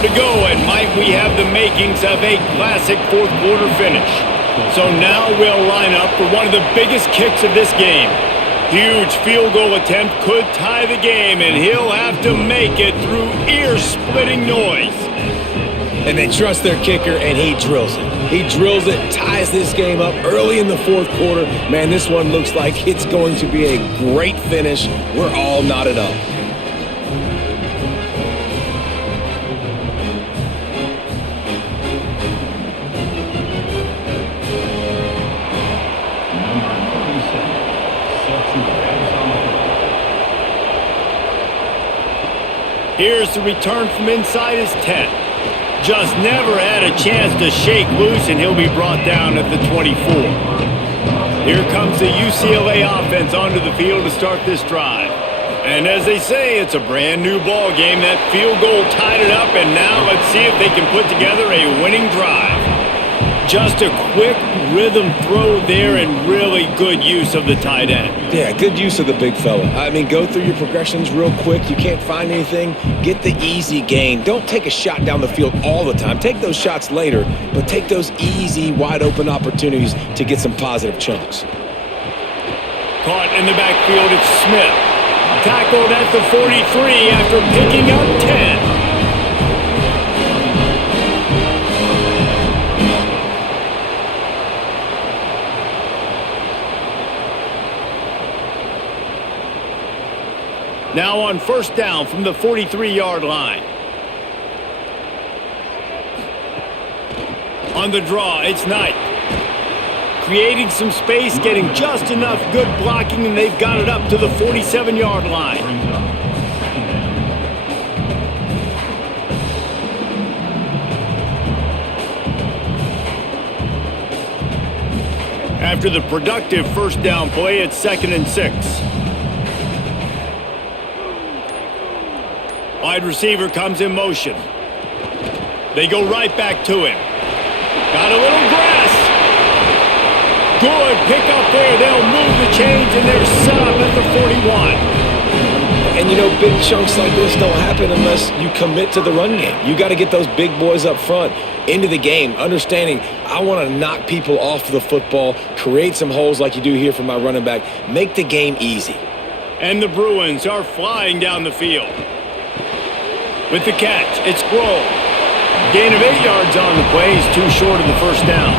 To go, and might we have the makings of a classic fourth quarter finish. So now we'll line up for one of the biggest kicks of this game. Huge field goal attempt could tie the game, and he'll have to make it through ear-splitting noise. And they trust their kicker, and he drills it. He drills it, ties this game up early in the fourth quarter. Man, this one looks like it's going to be a great finish. We're all knotted up. Here's the return from inside his 10. Just never had a chance to shake loose, and he'll be brought down at the 24. Here comes the UCLA offense onto the field to start this drive. And as they say, it's a brand new ball game. That field goal tied it up, and now let's see if they can put together a winning drive. Just a quick rhythm throw there, and really good use of the tight end. Yeah, good use of the big fella. I mean, go through your progressions real quick. You can't find anything, get the easy gain. Don't take a shot down the field all the time. Take those shots later, but take those easy, wide-open opportunities to get some positive chunks. Caught in the backfield, it's Smith. Tackled at the 43 after picking up 10. Now on first down from the 43-yard line. On the draw, it's Knight. Creating some space, getting just enough good blocking, and they've got it up to the 47-yard line. After the productive first down play, it's 2nd and 6. Wide receiver comes in motion. They go right back to him. Got a little grass. Good pickup there. They'll move the chains, and they're set up at the 41. And, you know, big chunks like this don't happen unless you commit to the run game. You got to get those big boys up front into the game, understanding I want to knock people off the football, create some holes like you do here for my running back, make the game easy. And the Bruins are flying down the field. With the catch, it's Grohl. Gain of 8 yards on the play. He's too short of the first down.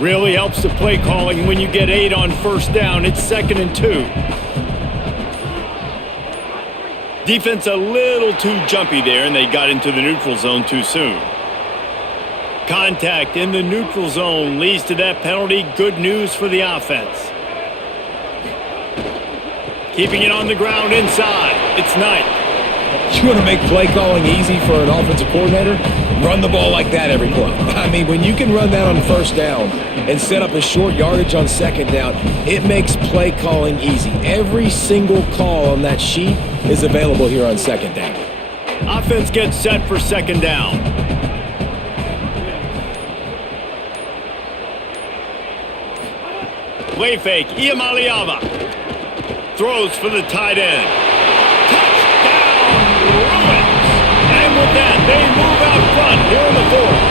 Really helps the play calling when you get 8 on first down. It's 2nd and 2. Defense a little too jumpy there, and they got into the neutral zone too soon. Contact in the neutral zone leads to that penalty. Good news for the offense. Keeping it on the ground inside. It's Knight. You want to make play calling easy for an offensive coordinator? Run the ball like that every play. I mean, when you can run that on first down and set up a short yardage on second down, it makes play calling easy. Every single call on that sheet is available here on second down. Offense gets set for second down. Play fake, Iamaleava. Throws for the tight end. Touchdown, Bruins! And with that, they move out front here in the fourth.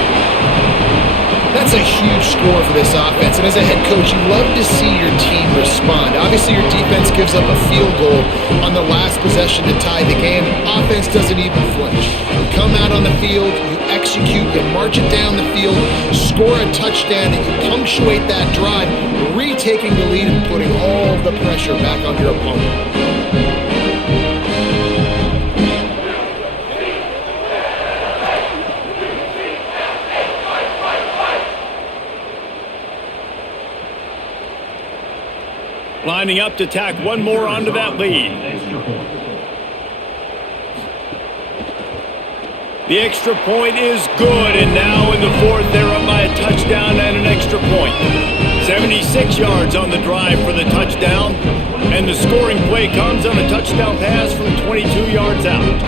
That's a huge score for this offense, and as a head coach, you love to see your team respond. Obviously, your defense gives up a field goal on the last possession to tie the game. Offense doesn't even flinch. You come out on the field, you execute, you march it down the field, score a touchdown, and you punctuate that drive, retaking the lead and putting all of the pressure back on your opponent. Lining up to tack one more onto that lead. The extra point is good, and now in the fourth, they're up by a touchdown and an extra point. 76 yards on the drive for the touchdown, and the scoring play comes on a touchdown pass from 22 yards out.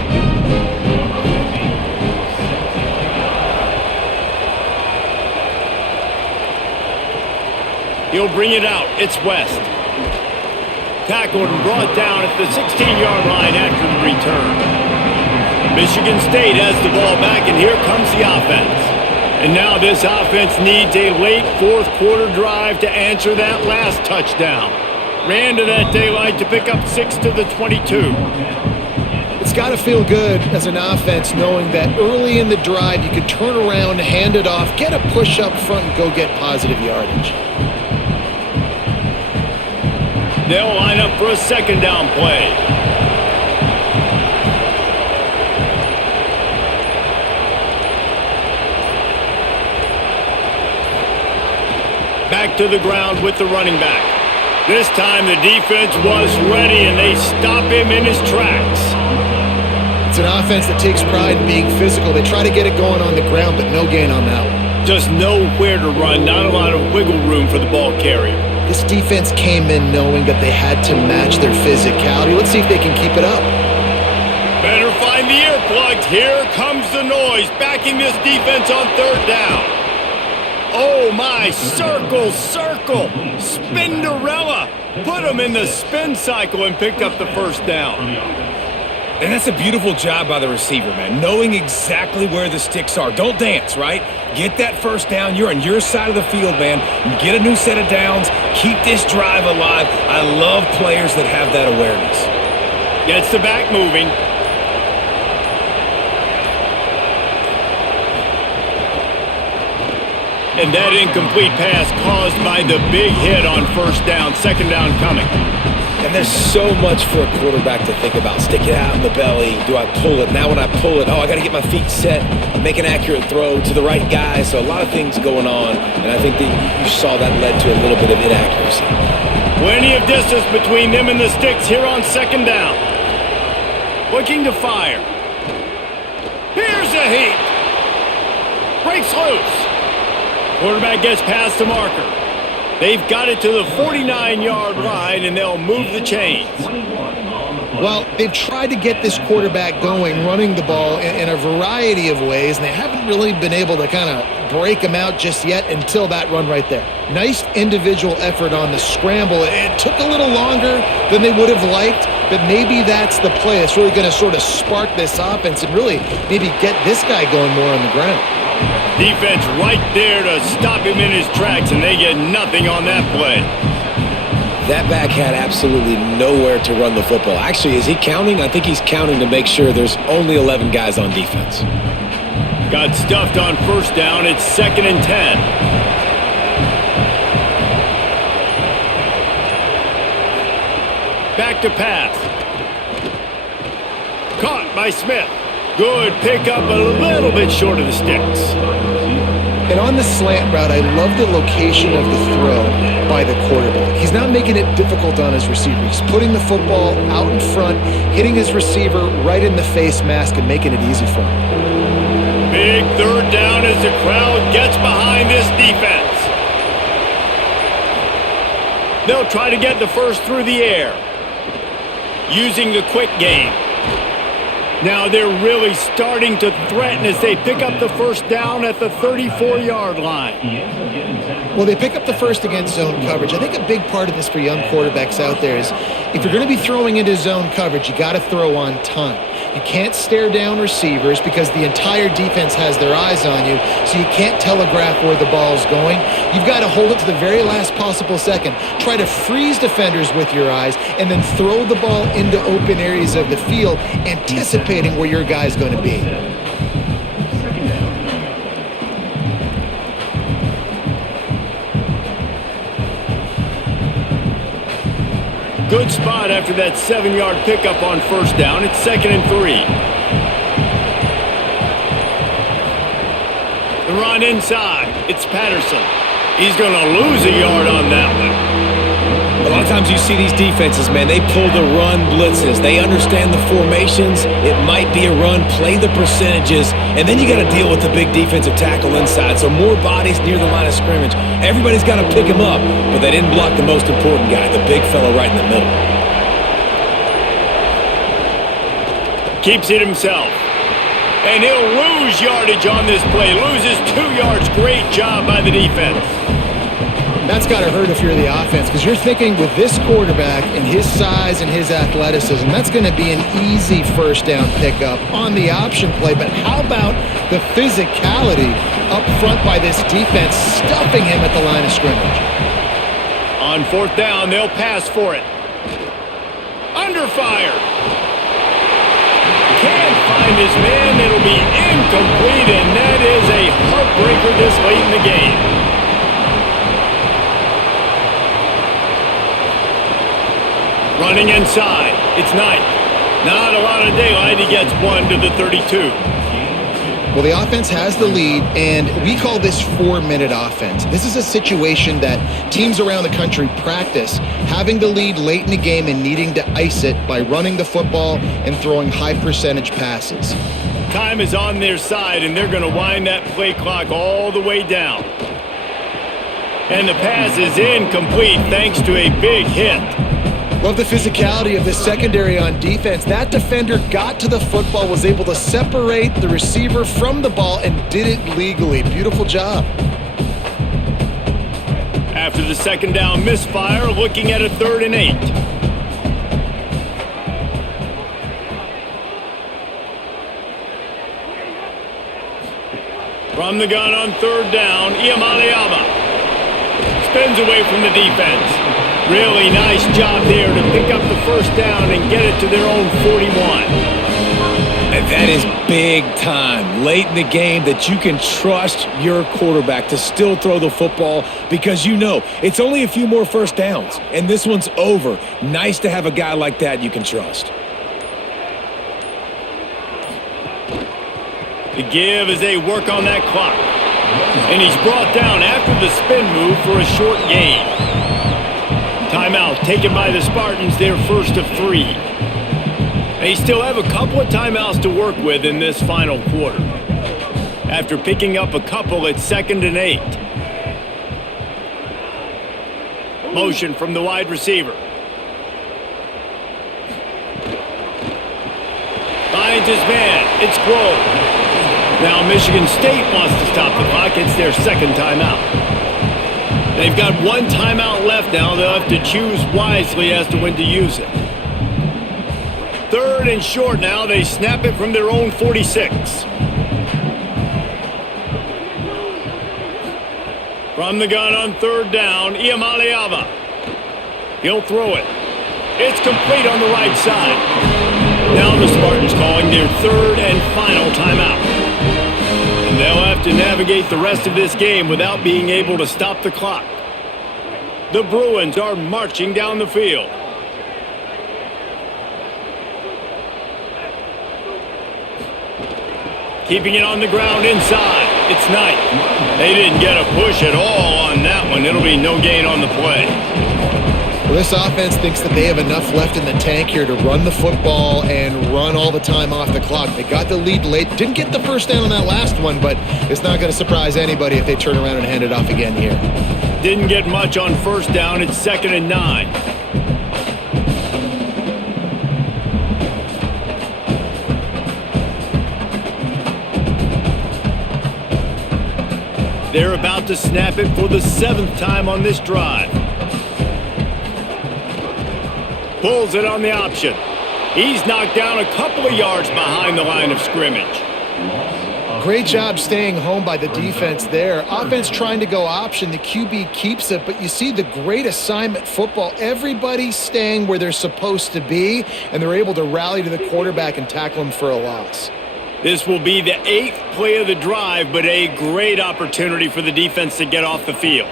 He'll bring it out. It's West. Tackled and brought down at the 16-yard line after the return. Michigan State has the ball back, and here comes the offense. And now this offense needs a late fourth-quarter drive to answer that last touchdown. Ran to that daylight to pick up 6 to the 22. It's got to feel good as an offense knowing that early in the drive you can turn around, hand it off, get a push up front, and go get positive yardage. They'll line up for a second down play. Back to the ground with the running back. This time the defense was ready, and they stop him in his tracks. It's an offense that takes pride in being physical. They try to get it going on the ground, but no gain on that one. Just nowhere to run, not a lot of wiggle room for the ball carrier. This defense came in knowing that they had to match their physicality. Let's see if they can keep it up. Better find the earplugs. Here comes the noise, backing this defense on third down. Oh my, circle, circle, Spinderella. Put him in the spin cycle and picked up the first down. And that's a beautiful job by the receiver, man, knowing exactly where the sticks are. Don't dance, right? Get that first down. You're on your side of the field, man. Get a new set of downs. Keep this drive alive. I love players that have that awareness. Gets the back moving. And that incomplete pass caused by the big hit on first down. Second down coming. And there's so much for a quarterback to think about. Stick it out in the belly. Do I pull it? Now when I pull it, I got to get my feet set, make an accurate throw to the right guy. So a lot of things going on, and I think that you saw that led to a little bit of inaccuracy. Plenty of distance between them and the sticks here on second down. Looking to fire. Here's a heat. Breaks loose. Quarterback gets past the marker. They've got it to the 49-yard line, and they'll move the chains. Well, they've tried to get this quarterback going, running the ball in a variety of ways, and they haven't really been able to kind of break him out just yet until that run right there. Nice individual effort on the scramble. It took a little longer than they would have liked, but maybe that's the play. It's really going to sort of spark this offense and really maybe get this guy going more on the ground. Defense right there to stop him in his tracks, and they get nothing on that play. That back had absolutely nowhere to run the football. Actually, is he counting? I think he's counting to make sure there's only 11 guys on defense. Got stuffed on first down. It's 2nd and 10. Back to pass. Caught by Smith. Good pickup, a little bit short of the sticks. And on the slant route, I love the location of the throw by the quarterback. He's not making it difficult on his receiver. He's putting the football out in front, hitting his receiver right in the face mask and making it easy for him. Big third down as the crowd gets behind this defense. They'll try to get the first through the air, using the quick game. Now they're really starting to threaten as they pick up the first down at the 34-yard line. Well, they pick up the first against zone coverage. I think a big part of this for young quarterbacks out there is if you're going to be throwing into zone coverage, you got to throw on time. You can't stare down receivers because the entire defense has their eyes on you, so you can't telegraph where the ball's going. You've got to hold it to the very last possible second. Try to freeze defenders with your eyes and then throw the ball into open areas of the field, anticipating where your guy's going to be. Good spot after that 7-yard pickup on first down. It's 2nd and 3. The run inside. It's Patterson. He's going to lose a yard on that one. A lot of times you see these defenses, man, they pull the run blitzes. They understand the formations. It might be a run, play the percentages, and then you got to deal with the big defensive tackle inside. So more bodies near the line of scrimmage. Everybody's got to pick him up, but they didn't block the most important guy, the big fella right in the middle. Keeps it himself. And he'll lose yardage on this play. Loses 2 yards. Great job by the defense. That's got to hurt if you're the offense, because you're thinking with this quarterback and his size and his athleticism, that's going to be an easy first down pickup on the option play. But how about the physicality up front by this defense, stuffing him at the line of scrimmage? On fourth down, they'll pass for it. Under fire. Can't find his man. It'll be incomplete, and that is a heartbreaker this late in the game. Running inside. It's Knight. Not a lot of daylight. He gets one to the 32. Well, the offense has the lead, and we call this 4-minute offense. This is a situation that teams around the country practice, having the lead late in the game and needing to ice it by running the football and throwing high-percentage passes. Time is on their side, and they're going to wind that play clock all the way down. And the pass is incomplete thanks to a big hit. Love the physicality of the secondary on defense. That defender got to the football, was able to separate the receiver from the ball, and did it legally. Beautiful job. After the second down misfire, looking at a 3rd and 8. From the gun on 3rd down, Iamaleava spins away from the defense. Really nice job there to pick up the first down and get it to their own 41. And that is big time late in the game that you can trust your quarterback to still throw the football, because you know it's only a few more first downs and this one's over. Nice to have a guy like that you can trust. The give as they work on that clock. And he's brought down after the spin move for a short gain. Timeout taken by the Spartans, their first of 3. They still have a couple of timeouts to work with in this final quarter. After picking up a couple at 2nd and 8. Motion from the wide receiver. Finds his man. It's Grove. Now Michigan State wants to stop the clock. It's their second timeout. They've got one timeout left now. They'll have to choose wisely as to when to use it. 3rd and short now. They snap it from their own 46. From the gun on 3rd down, Iamaleava. He'll throw it. It's complete on the right side. Now the Spartans calling their 3rd and final timeout. And they'll have to navigate the rest of this game without being able to stop the clock. The Bruins are marching down the field. Keeping it on the ground inside. It's Knight. They didn't get a push at all on that one. It'll be no gain on the play. Well, this offense thinks that they have enough left in the tank here to run the football and run all the time off the clock. They got the lead late. Didn't get the first down on that last one, but it's not going to surprise anybody if they turn around and hand it off again here. Didn't get much on first down. It's 2nd and 9. They're about to snap it for the 7th time on this drive. Pulls it on the option. He's knocked down a couple of yards behind the line of scrimmage. Great job staying home by the defense there. Offense trying to go option. The QB keeps it, but you see the great assignment football. Everybody's staying where they're supposed to be, and they're able to rally to the quarterback and tackle him for a loss. This will be the 8th play of the drive, but a great opportunity for the defense to get off the field.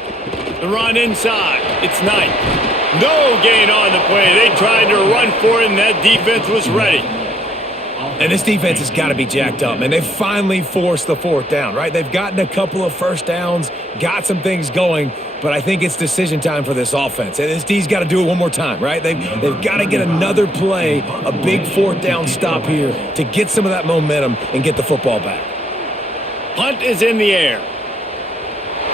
The run inside. It's Knight. No gain on the play. They tried to run for it, and that defense was ready. And this defense has got to be jacked up, man. They've finally forced the 4th down, right? They've gotten a couple of first downs, got some things going, but I think it's decision time for this offense. And this D's got to do it one more time, right? They've got to get another play, a big 4th down stop here to get some of that momentum and get the football back. Punt is in the air.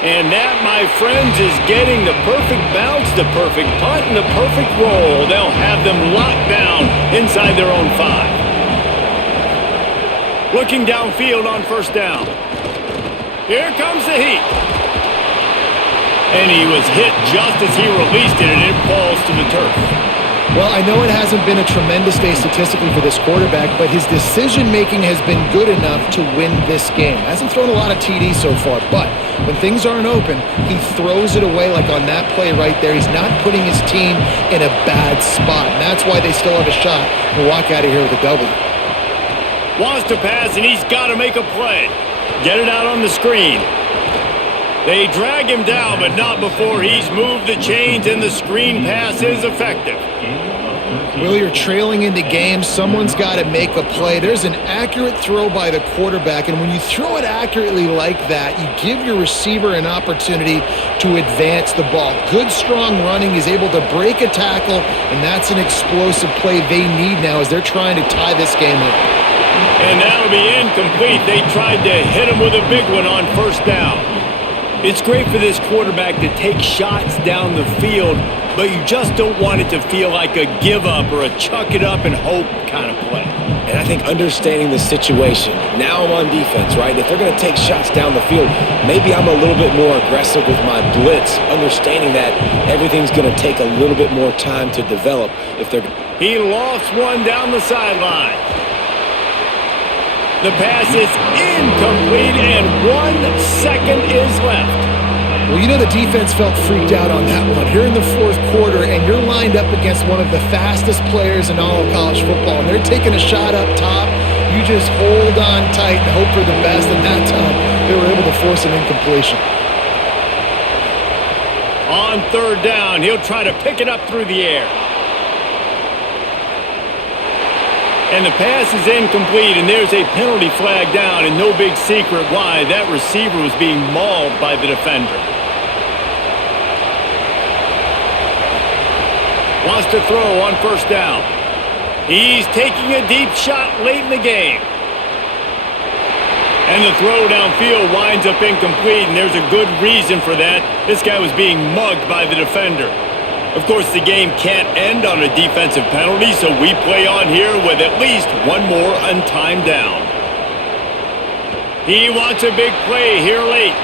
And that, my friends, is getting the perfect bounce, the perfect punt, and the perfect roll. They'll have them locked down inside their own 5. Looking downfield on first down. Here comes the heat. And he was hit just as he released it, and it falls to the turf. Well, I know it hasn't been a tremendous day statistically for this quarterback, but his decision-making has been good enough to win this game. Hasn't thrown a lot of TDs so far, but when things aren't open, he throws it away like on that play right there. He's not putting his team in a bad spot, and that's why they still have a shot to walk out of here with a W. Wants to pass, and he's got to make a play. Get it out on the screen. They drag him down, but not before he's moved the chains, and the screen pass is effective. Well, you're trailing into games. Someone's got to make a play. There's an accurate throw by the quarterback, and when you throw it accurately like that, you give your receiver an opportunity to advance the ball. Good, strong running. He's able to break a tackle, and that's an explosive play they need now as they're trying to tie this game up. And that'll be incomplete. They tried to hit him with a big one on first down. It's great for this quarterback to take shots down the field, but you just don't want it to feel like a give-up or a chuck-it-up-and-hope kind of play. And I think understanding the situation, now I'm on defense, right? If they're going to take shots down the field, maybe I'm a little bit more aggressive with my blitz, understanding that everything's going to take a little bit more time to develop. He lofts one down the sideline. The pass is incomplete, and 1 second is left. Well, you know the defense felt freaked out on that one. Here in the fourth quarter, and you're lined up against one of the fastest players in all of college football, and they're taking a shot up top. You just hold on tight and hope for the best, and that time they were able to force an incompletion. On third down, he'll try to pick it up through the air. And the pass is incomplete, and there's a penalty flag down, and no big secret why. That receiver was being mauled by the defender. Wants to throw on first down. He's taking a deep shot late in the game. And the throw downfield winds up incomplete, and there's a good reason for that. This guy was being mugged by the defender. Of course, the game can't end on a defensive penalty, so we play on here with at least one more untimed down. He wants a big play here late.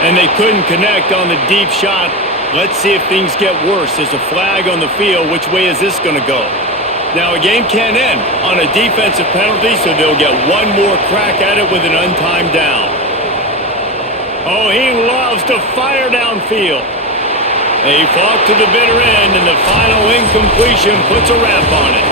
And they couldn't connect on the deep shot. Let's see if things get worse. There's a flag on the field. Which way is this going to go? Now, a game can't end on a defensive penalty, so they'll get one more crack at it with an untimed down. Oh, he loves to fire downfield. They fought to the bitter end, and the final incompletion puts a wrap on it.